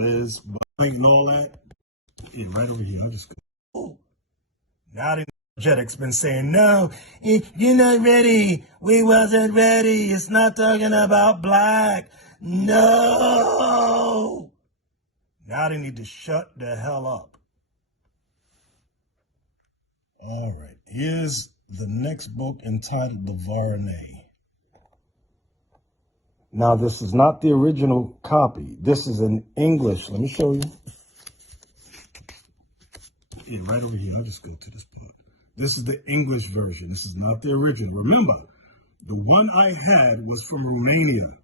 is, but and all that. Yeah, right over here. I just go. Now the energetics been saying, no, you're not ready. We wasn't ready. It's not talking about black. No. Now they need to shut the hell up. All right. Here's the next book entitled The Varney. Now, this is not the original copy. This is in English. Let me show you. Yeah, right over here. I'll just go to this part. This is the English version. This is not the original. Remember, the one I had was from Romania.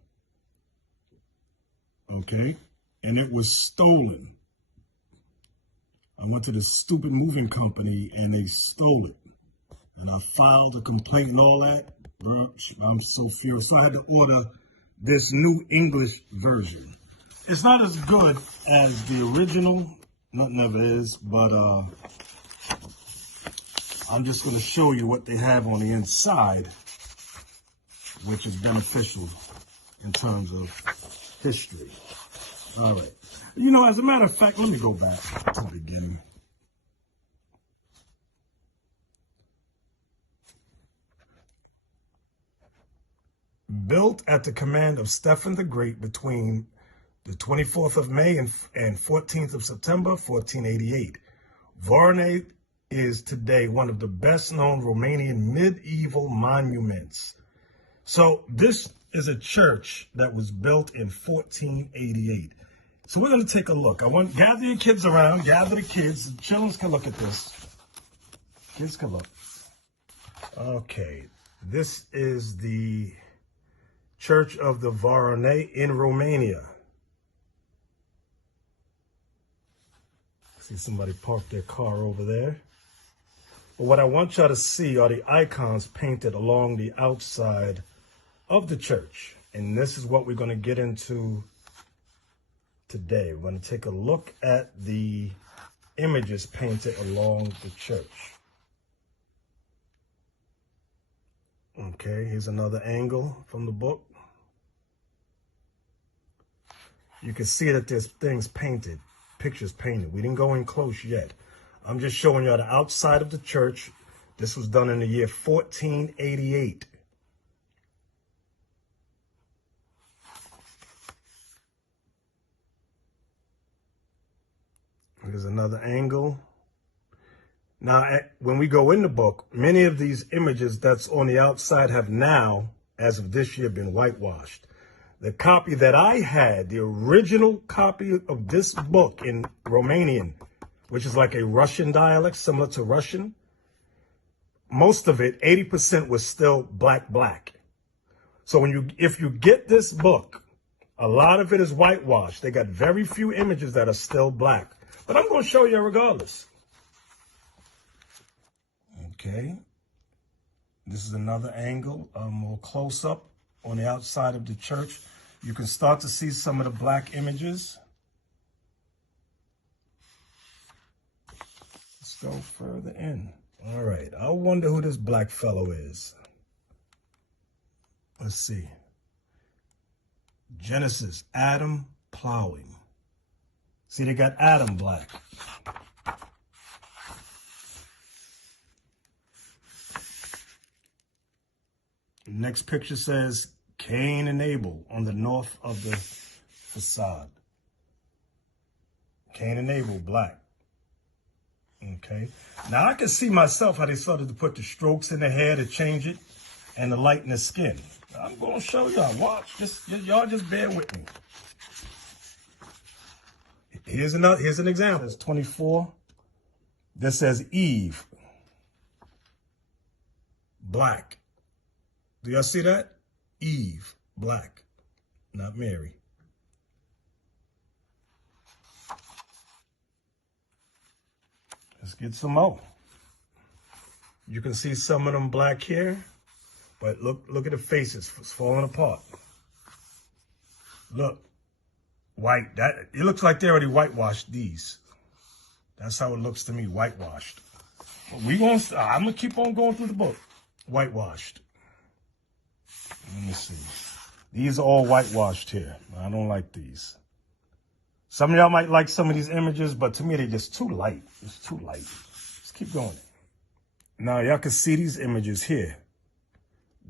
Okay? And it was stolen. I went to this stupid moving company and they stole it. And I filed a complaint and all that. I'm so furious. So I had to order this new English version. It's not as good as the original. Nothing ever is, but I'm just going to show you what they have on the inside, which is beneficial in terms of history. All right. You know, as a matter of fact, let me go back to the beginning. Built at the command of Stephen the Great between the 24th of May and 14th of September, 1488. Varney is today one of the best-known Romanian medieval monuments. So this is a church that was built in 1488. So we're going to take a look. Gather your kids around, gather the kids. The children can look at this. Kids can look. Okay, this is the Church of the Varney in Romania. See somebody parked their car over there. But what I want y'all to see are the icons painted along the outside of the church. And this is what we're going to get into today. We're going to take a look at the images painted along the church. Okay, here's another angle from the book. You can see that there's things painted, pictures painted. We didn't go in close yet. I'm just showing you the outside of the church. This was done in the year 1488. Here's another angle. Now, when we go in the book, many of these images that's on the outside have now, as of this year, been whitewashed. The copy that I had, the original copy of this book in Romanian, which is like a Russian dialect, similar to Russian, most of it, 80% was still black. So if you get this book, a lot of it is whitewashed. They got very few images that are still black. But I'm going to show you regardless. Okay. This is another angle, more close up on the outside of the church. You can start to see some of the black images. Let's go further in. All right. I wonder who this black fellow is. Let's see. Genesis, Adam plowing. See, they got Adam black. Next picture says Cain and Abel on the north of the facade. Cain and Abel, black. Okay. Now I can see myself how they started to put the strokes in the hair to change it and the light in the skin. I'm going to show y'all. Watch. Y'all just bear with me. Here's an example. It's 24. This says Eve. Black. Do y'all see that? Eve, black, not Mary. Let's get some more. You can see some of them black here, but look at the faces. It's falling apart. Look, white. It looks like they already whitewashed these. That's how it looks to me, whitewashed. But I'm gonna keep on going through the book. Whitewashed. Let me see. These are all whitewashed here. I don't like these. Some of y'all might like some of these images, but to me, they're just too light. It's too light. Let's keep going. Now, y'all can see these images here.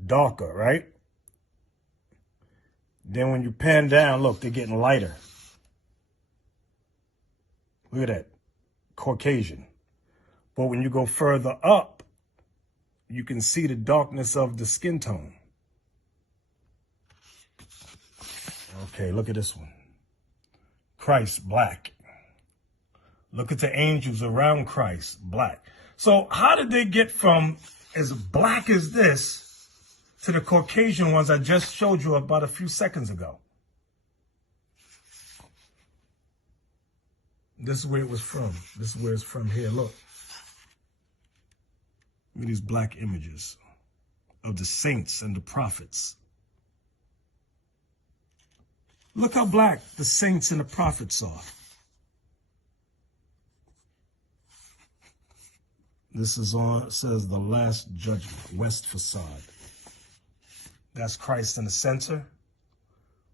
Darker, right? Then when you pan down, look, they're getting lighter. Look at that. Caucasian. But when you go further up, you can see the darkness of the skin tone. Okay, look at this one. Christ, black. Look at the angels around Christ, black. So how did they get from as black as this to the Caucasian ones I just showed you about a few seconds ago? This is where it was from. This is where it's from here. Look. Look at these black images of the saints and the prophets. Look how black the saints and the prophets are. This is on, it says the last judgment, west facade. That's Christ in the center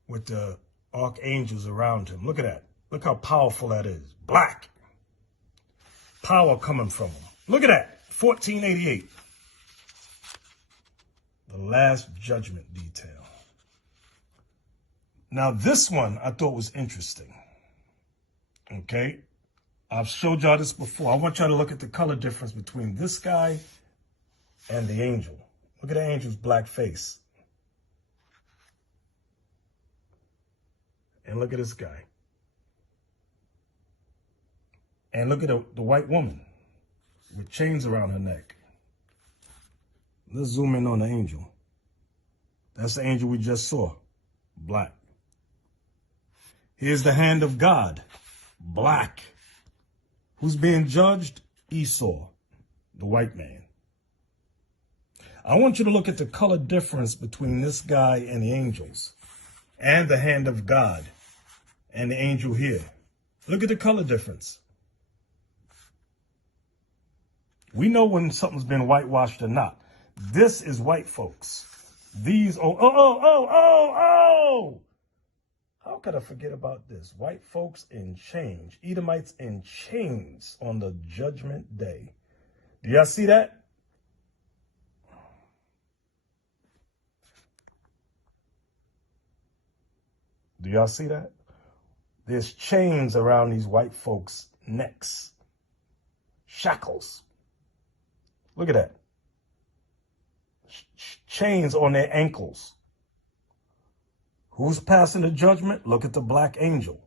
with the archangels around him. Look at that. Look how powerful that is. Black. Power coming from him. Look at that. 1488. The last judgment detail. Now this one I thought was interesting. Okay. I've showed y'all this before. I want y'all to look at the color difference between this guy and the angel. Look at the angel's black face. And look at this guy. And look at the white woman with chains around her neck. Let's zoom in on the angel. That's the angel we just saw. Black. Here's the hand of God. Black. Who's being judged? Esau, the white man. I want you to look at the color difference between this guy and the angels, and the hand of God, and the angel here. Look at the color difference. We know when something's been whitewashed or not. This is white folks. These, how could I forget about this? White folks in chains, Edomites in chains on the judgment day. Do y'all see that? Do y'all see that? There's chains around these white folks' necks. Shackles. Look at that. Chains on their ankles. Who's passing the judgment? Look at the black angel.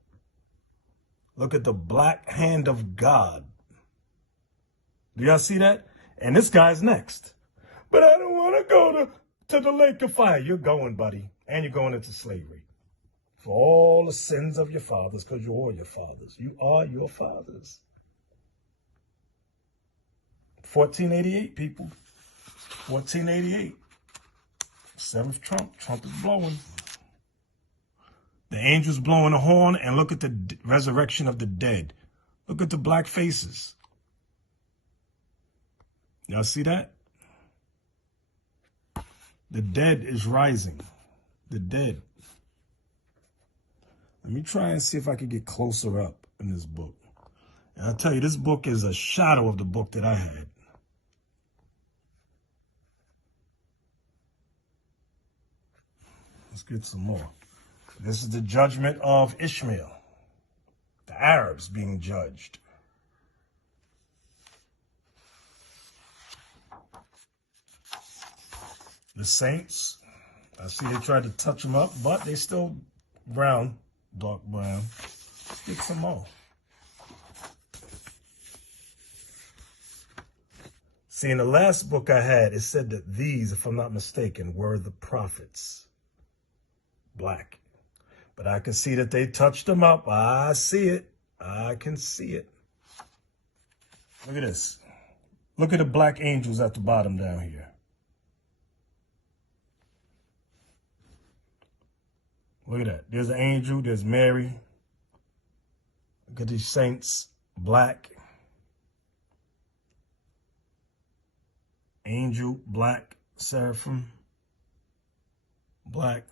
Look at the black hand of God. Do y'all see that? And this guy's next. But I don't want to go to the lake of fire. You're going, buddy. And you're going into slavery. For all the sins of your fathers, because you are your fathers. You are your fathers. 1488, people. 1488. Seventh trump. Trump is blowing. The angels blowing a horn, and look at the resurrection of the dead. Look at the black faces. Y'all see that? The dead is rising. The dead. Let me try and see if I can get closer up in this book. And I'll tell you, this book is a shadow of the book that I had. Let's get some more. This is the judgment of Ishmael, the Arabs being judged. The saints, I see they tried to touch them up, but they still brown, dark brown. Get some more. See, in the last book I had, it said that these, if I'm not mistaken, were the prophets. Black. But I can see that they touched them up. I see it. I can see it. Look at this. Look at the black angels at the bottom down here. Look at that. There's an angel. There's Mary. Look at these saints. Black. Angel. Black. Seraphim. Black.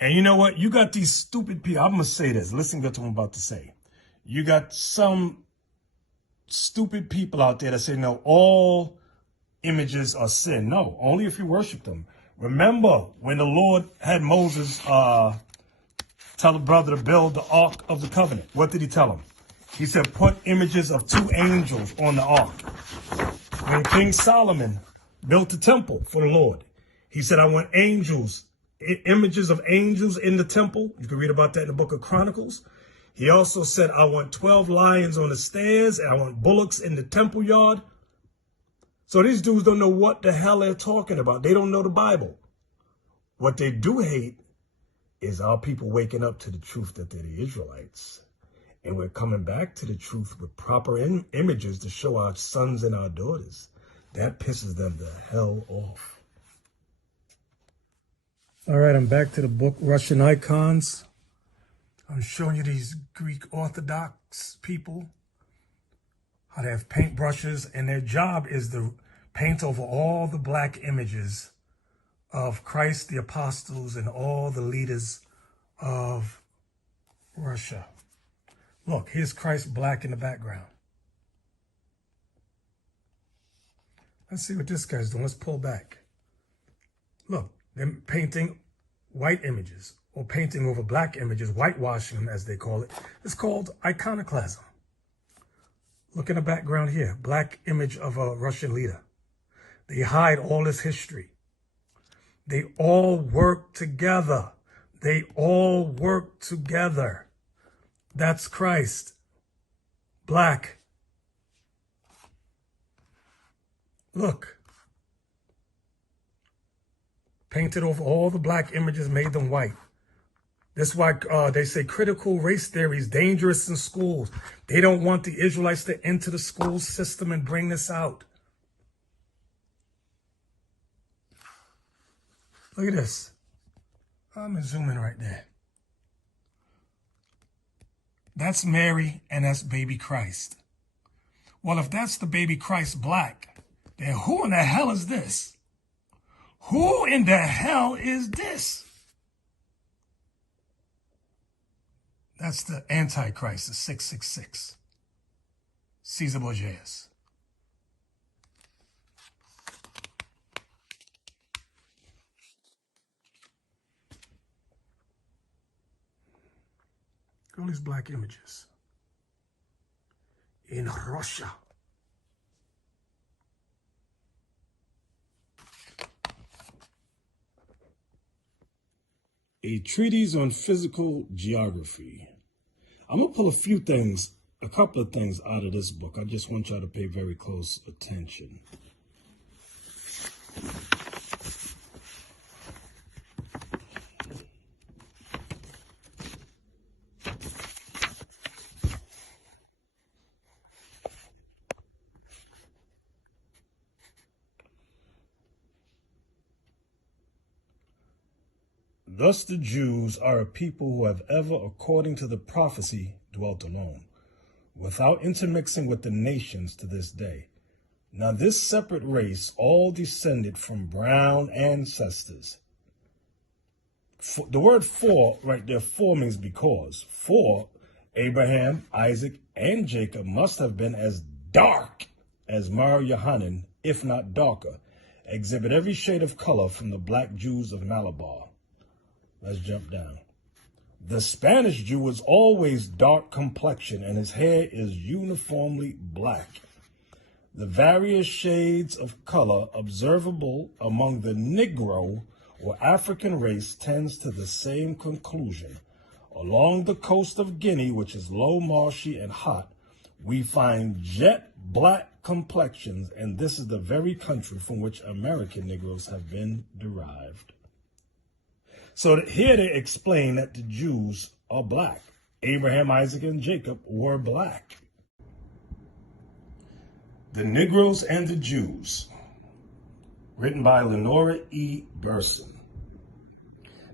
And you know what? You got these stupid people. I'm going to say this. Listen to what I'm about to say. You got some stupid people out there that say, no, all images are sin. No, only if you worship them. Remember when the Lord had Moses tell a brother to build the Ark of the Covenant. What did he tell him? He said, put images of 2 angels on the Ark. When King Solomon built the temple for the Lord, he said, I want angels, images of angels in the temple. You can read about that in the book of Chronicles. He also said, I want 12 lions on the stairs, and I want bullocks in the temple yard. So these dudes don't know what the hell they're talking about. They don't know the Bible. What they do hate is our people waking up to the truth that they're the Israelites. And we're coming back to the truth with proper images to show our sons and our daughters. That pisses them the hell off. All right, I'm back to the book, Russian Icons. I'm showing you these Greek Orthodox people, how they have paintbrushes, and their job is to paint over all the black images of Christ, the apostles, and all the leaders of Russia. Look, here's Christ black in the background. Let's see what this guy's doing. Let's pull back. Look, they're painting white images, or painting over black images, whitewashing them as they call it. It's called iconoclasm. Look in the background here, black image of a Russian leader. They hide all this history. They all work together. They all work together. That's Christ. Black. Look. Painted over all the black images, made them white. That's why they say critical race theory is dangerous in schools. They don't want the Israelites to enter the school system and bring this out. Look at this. I'm going to zoom in right there. That's Mary and that's baby Christ. Well, if that's the baby Christ black, then who in the hell is this? Who in the hell is this? That's the Antichrist, the 666. Caesar Borgias. All these black images. In Russia. A treatise on physical geography. I'm going to pull a couple of things out of this book. I just want y'all to pay very close attention. Thus the Jews are a people who have ever, according to the prophecy, dwelt alone, without intermixing with the nations to this day. Now this separate race all descended from brown ancestors. The word for right there, for means because. For Abraham, Isaac, and Jacob must have been as dark as Mar Yohanan, if not darker, exhibit every shade of color from the black Jews of Malabar. Let's jump down. The Spanish Jew was always dark complexion and his hair is uniformly black. The various shades of color observable among the Negro or African race tends to the same conclusion. Along the coast of Guinea, which is low, marshy, and hot, we find jet black complexions, and this is the very country from which American Negroes have been derived. So here they explain that the Jews are black. Abraham, Isaac, and Jacob were black. The Negroes and the Jews, written by Lenora E. Burson.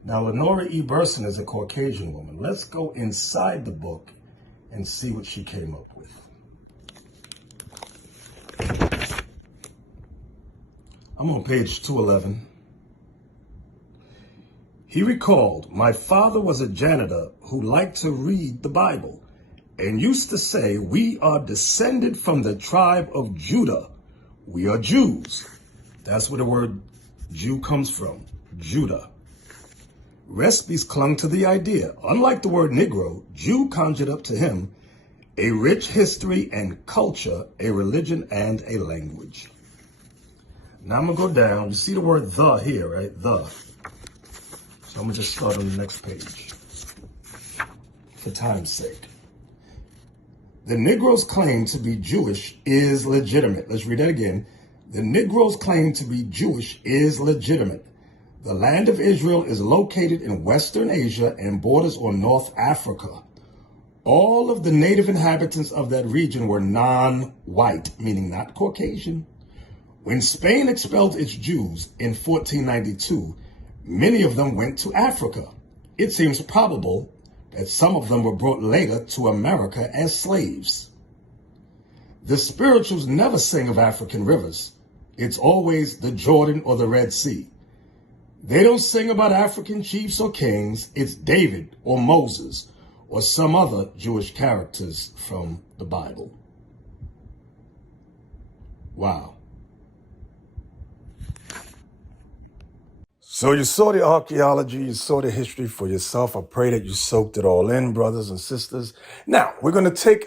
Now, Lenora E. Burson is a Caucasian woman. Let's go inside the book and see what she came up with. I'm on page 211. He recalled, my father was a janitor who liked to read the Bible. and used to say, we are descended from the tribe of Judah. We are Jews. That's where the word Jew comes from, Judah. Recipes clung to the idea. Unlike the word Negro, Jew conjured up to him a rich history and culture, a religion and a language. Now I'm going to go down. You see the word the here, right? The. So I'm going to just start on the next page for time's sake. The Negro's claim to be Jewish is legitimate. Let's read that again. The Negro's claim to be Jewish is legitimate. The land of Israel is located in Western Asia and borders on North Africa. All of the native inhabitants of that region were non-white, meaning not Caucasian. When Spain expelled its Jews in 1492, many of them went to Africa. It seems probable that some of them were brought later to America as slaves. The spirituals never sing of African rivers. It's always the Jordan or the Red Sea. They don't sing about African chiefs or kings. It's David or Moses or some other Jewish characters from the Bible. Wow. So you saw the archaeology, you saw the history for yourself. I pray that you soaked it all in, brothers and sisters. Now, we're going to take